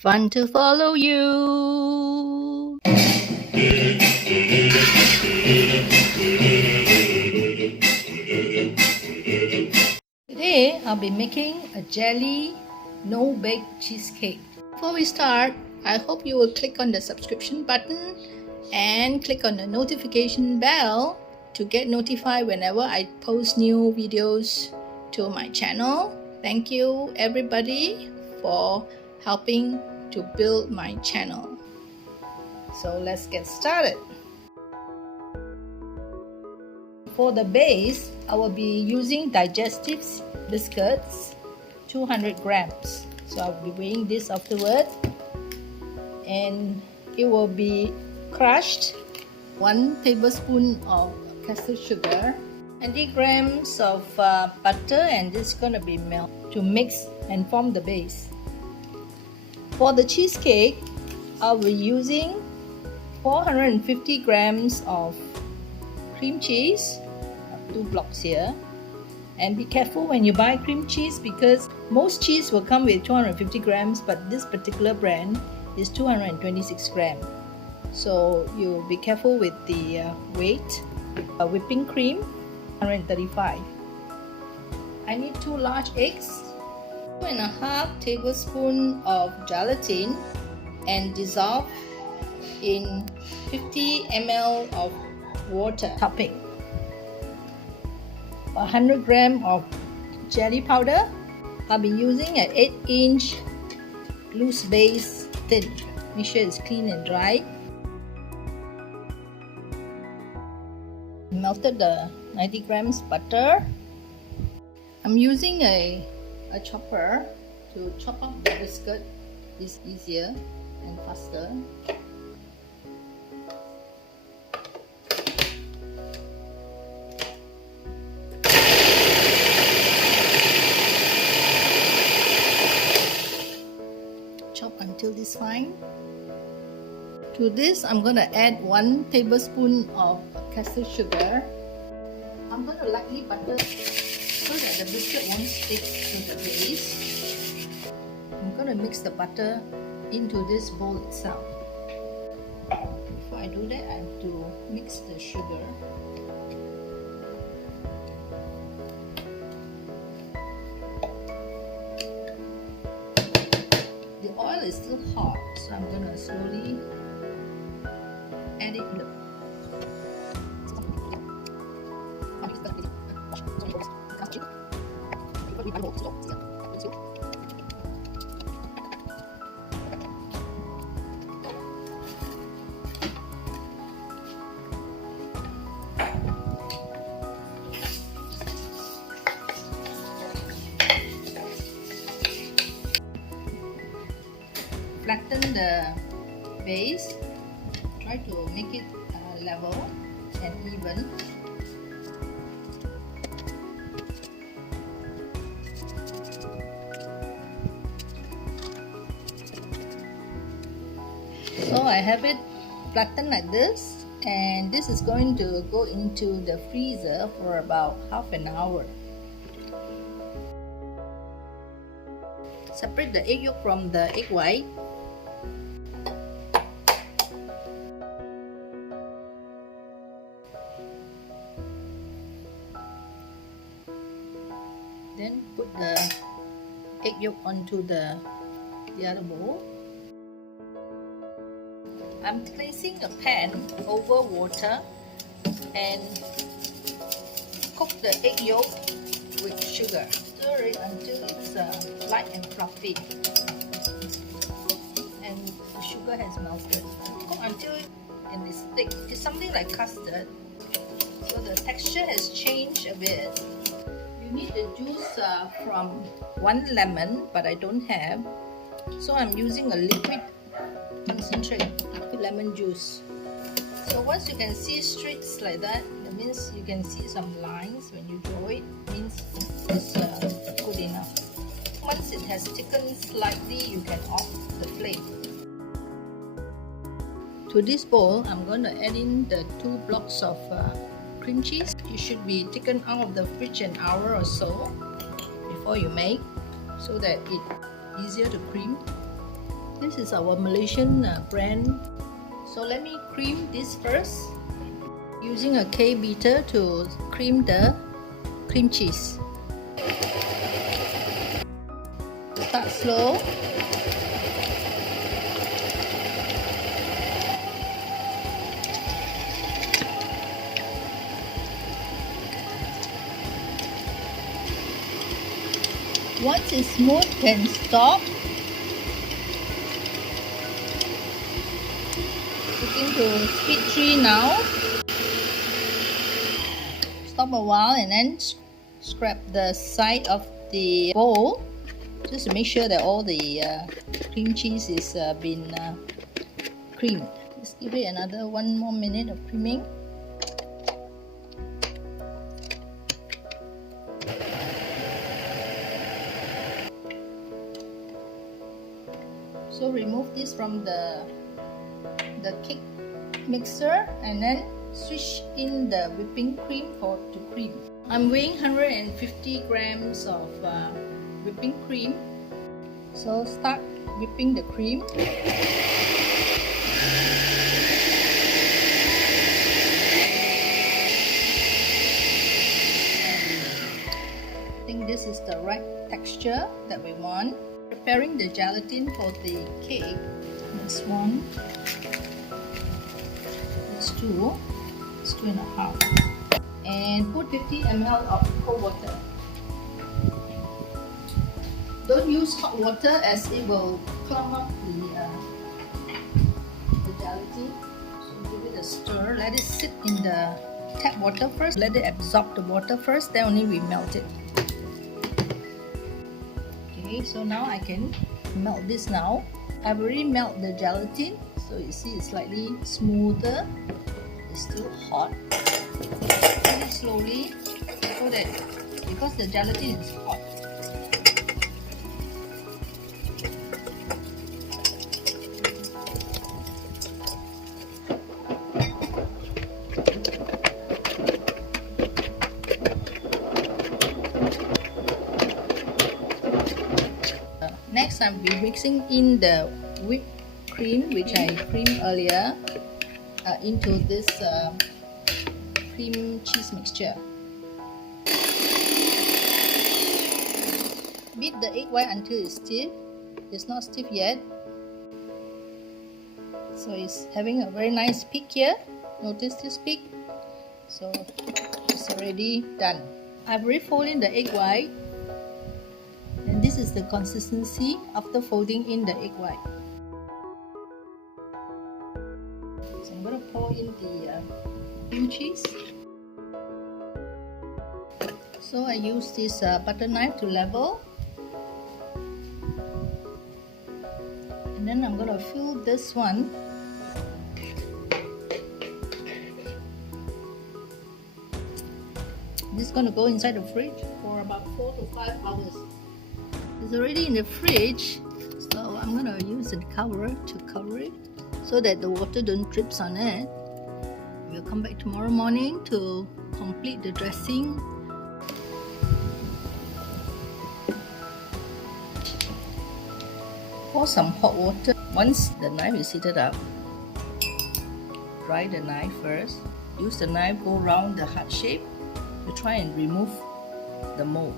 Fun to follow you. Today I'll be making a jelly no-bake cheesecake. Before we start, I hope you will click on the subscription button and click on the notification bell to get notified whenever I post new videos to my channel. Thank you everybody for helping to build my channel. So let's get started. For the base, I will be using digestive biscuits, 200 grams. So I'll be weighing this afterwards, and it will be crushed, 1 tablespoon of custard sugar, 20 grams of butter, and this is going to be melted to mix and form the base. For the cheesecake, I'll be using 450 grams of cream cheese, 2 blocks here. And be careful when you buy cream cheese because most cheese will come with 250 grams, but this particular brand is 226 grams. So you be careful with the weight. Whipping cream, 135. I need 2 large eggs, 2.5 tablespoons of gelatin, and dissolve in 50 ml of water. Topping 100 grams of jelly powder. I'll be using an 8-inch loose base tin. Make sure it's clean and dry. Melted the 90 grams butter. I'm using a chopper to chop up the biscuit. It's easier and faster. Chop until this fine. To this, I'm going to add 1 tablespoon of custard sugar. I'm going to lightly butter so that the biscuit won't stick to the base. I'm going to mix the butter into this bowl itself. Before I do that, I have to mix the sugar. The oil is still hot, so I'm going to slowly add it in the flatten the base. Try to make it level and even. So I have it flattened like this, and this is going to go into the freezer for about half an hour. Separate the egg yolk from the egg white. Then put the egg yolk onto the other bowl. I'm placing a pan over water and cook the egg yolk with sugar. Stir it until it's light and fluffy and the sugar has melted. Cook until it's thick. It's something like custard, so the texture has changed a bit. You need the juice from 1 lemon, but I don't have, so I'm using a liquid concentrate, liquid lemon juice. So once you can see streaks like that, that means you can see some lines when you draw it, means it's good enough. Once it has thickened slightly, you can off the flame. To this bowl, I'm going to add in the 2 blocks of cream cheese. It should be taken out of the fridge an hour or so before you make, so that it's easier to cream. Then This is our Malaysian brand. So let me cream this first. Using a K beater to cream the cream cheese. Start slow. Once it's smooth, then stop. Switching to speed 3 now. Stop a while and then scrape the side of the bowl just to make sure that all the cream cheese is been creamed. Just give it another 1 more minute of creaming. So remove this from the cake mixer and then switch in the whipping cream to cream. I'm weighing 150 grams of whipping cream. So start whipping the cream. I think this is the right texture that we want. Preparing the gelatin for the cake. This one. It's 2. It's 2.5. And put 50 ml of cold water. Don't use hot water as it will clump up the gelatin. So give it a stir. Let it sit in the tap water first. Let it absorb the water first. Then only we melt it. Okay, so now I can melt this now. I've already melted the gelatin, so you see it's slightly smoother. It's still hot. Very slowly, so that because the gelatin is hot. Next, I'll be mixing in the whipped cream, which I creamed earlier, into this cream cheese mixture. Beat the egg white until it's stiff. It's not stiff yet. So it's having a very nice peak here. Notice this peak. So it's already done. I've refolded the egg white. And this is the consistency after folding in the egg white. So I'm going to pour in the cream cheese. So I use this butter knife to level. And then I'm going to fill this one. This is going to go inside the fridge for about 4 to 5 hours. It's already in the fridge, so I'm going to use the cover to cover it so that the water don't drip on it. We'll come back tomorrow morning to complete the dressing. Pour some hot water. Once the knife is heated up, dry the knife first. Use the knife, go around the heart shape to try and remove the mold.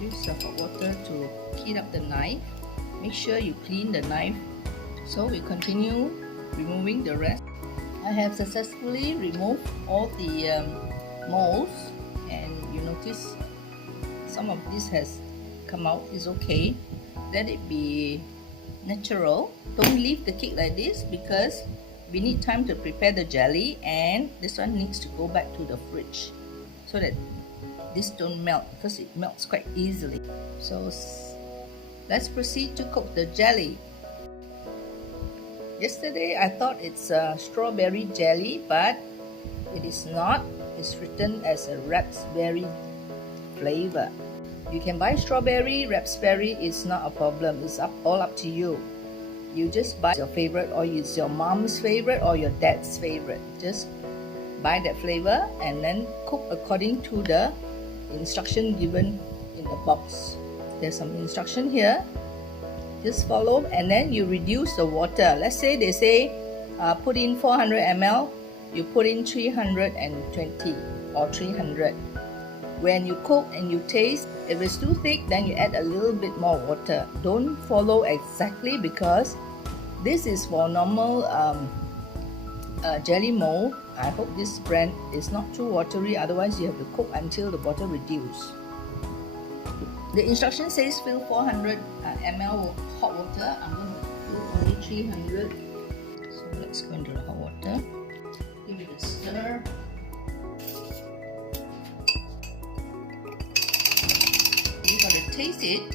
Use the hot water to heat up the knife. Make sure you clean the knife. So we continue removing the rest. I have successfully removed all the molds, and you notice some of this has come out. It's okay. Let it be natural. Don't leave the cake like this because we need time to prepare the jelly, and this one needs to go back to the fridge so that this don't melt, because it melts quite easily. So let's proceed to cook the jelly. Yesterday I thought it's a strawberry jelly, but it is not. It's written as a raspberry flavor. You can buy strawberry, raspberry is not a problem. It's all up to you. You just buy your favorite, or it's your mom's favorite or your dad's favorite. Just buy that flavor and then cook according to the instruction given in the box. There's some instruction here. Just follow and then you reduce the water. Let's say they say put in 400 ml, you put in 320 or 300. When you cook and you taste, if it's too thick, then you add a little bit more water. Don't follow exactly because this is for normal jelly mold. I hope this brand is not too watery, otherwise you have to cook until the water reduces. The instruction says fill 400 ml hot water. I'm going to fill only 300. So let's go into the hot water. Give it a stir. You got to taste it.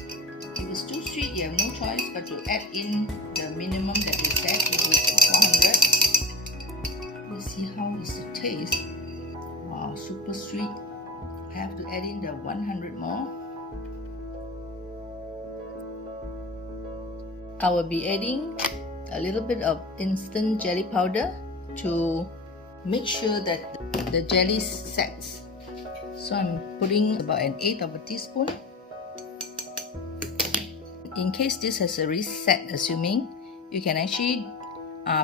If it's too sweet, you have no choice but to add in the minimum that they said, which is 400. Let's see how is the taste. Wow, super sweet. I have to add in the 100 more. I will be adding a little bit of instant jelly powder to make sure that the jelly sets. So I'm putting about 1/8 of a teaspoon. In case this has already set, assuming, you can actually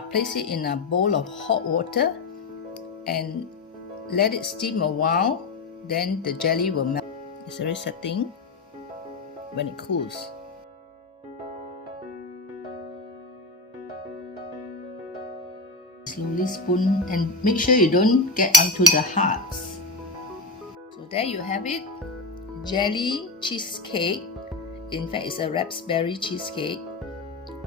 place it in a bowl of hot water and let it steam a while, then the jelly will melt. It's already setting when it cools. Slowly spoon and make sure you don't get onto the hearts. So there you have it, jelly cheesecake. In fact, it's a raspberry cheesecake.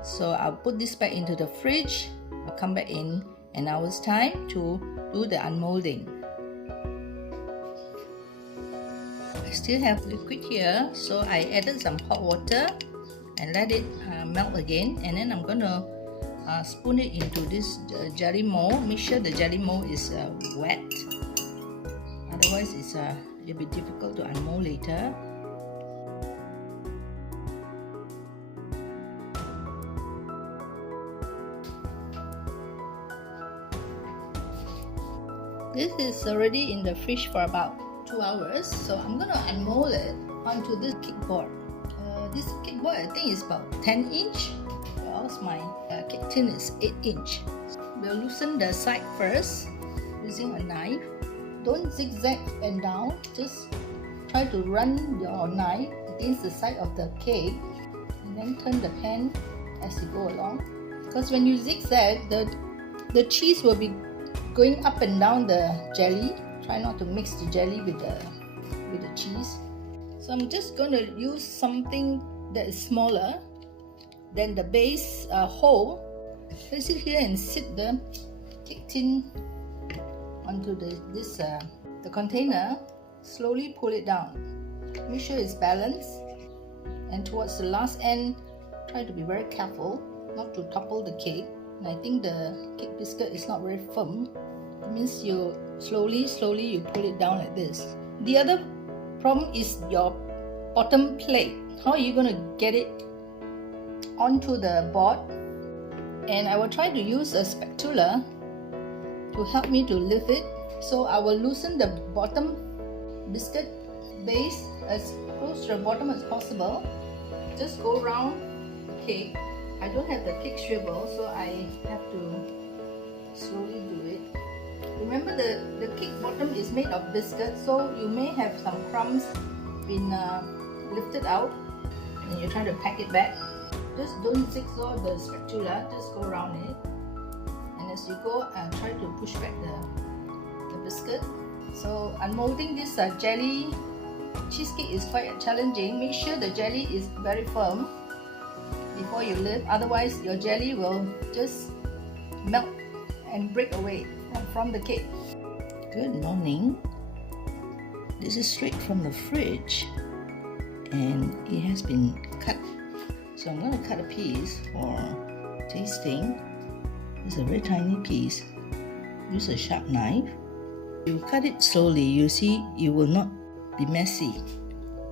So I'll put this back into the fridge. I'll come back in an hour's time to do the unmolding. I still have liquid here, so I added some hot water and let it melt again, and then I'm gonna spoon it into this jelly mold. Make sure the jelly mold is wet, otherwise it'll be difficult to unmold later. This is already in the fridge for about 2 hours, so I'm gonna unmold it onto this cake board. This cake board I think is about 10 inch. My cake tin is 8 inch. We'll loosen the side first using a knife. Don't zigzag and down, just try to run your knife against the side of the cake and then turn the pan as you go along, because when you zigzag, the cheese will be going up and down the jelly. Try not to mix the jelly with the cheese. So I'm just going to use something that is smaller than the base hole. Place it here and sit the cake tin onto the container. Slowly pull it down. Make sure it's balanced, and towards the last end, try to be very careful not to topple the cake. And I think the cake biscuit is not very firm. It means you slowly you pull it down like this. The other problem is your bottom plate. How are you going to get it onto the board? And I will try to use a spatula to help me to lift it. So I will loosen the bottom biscuit base as close to the bottom as possible. Just go around the cake. I don't have the cake swivel, so I have to slowly do it. Remember the cake bottom is made of biscuit, so you may have some crumbs been lifted out and you're trying to pack it back. Just don't zigzag the spatula, just go around it, and as you go, try to push back the biscuit. So unmolding this jelly cheesecake is quite challenging. Make sure the jelly is very firm before you lift, otherwise your jelly will just melt and break away from the cake. Good morning. This is straight from the fridge and it has been cut. So I'm going to cut a piece for tasting. It's a very tiny piece. Use a sharp knife. You cut it slowly, you see it will not be messy.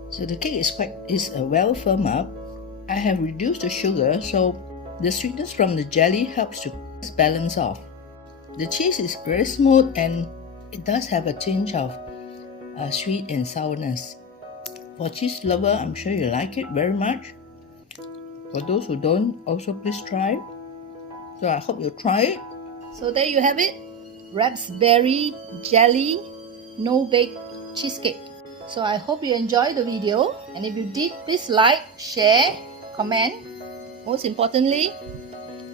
So the cake is well firm up. I have reduced the sugar, so the sweetness from the jelly helps to balance off. The cheese is very smooth and It does have a tinge of sweet and sourness. For cheese lover, I'm sure you like it very much. For those who don't, also please try. So I hope you try it. So there you have it, raspberry jelly no bake cheesecake. So I hope you enjoyed the video, and if you did, please like, share, comment. Most importantly,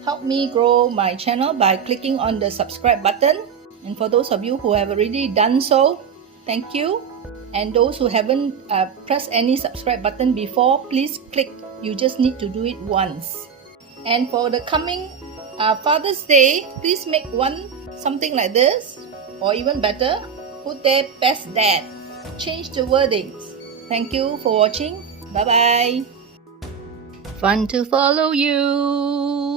help me grow my channel by clicking on the subscribe button. And for those of you who have already done so, thank you. And those who haven't pressed any subscribe button before, please click. You just need to do it once. And for the coming Father's Day, please make something like this, or even better, put there best dad. Change the wordings. Thank you for watching. Bye bye. Fun to follow you.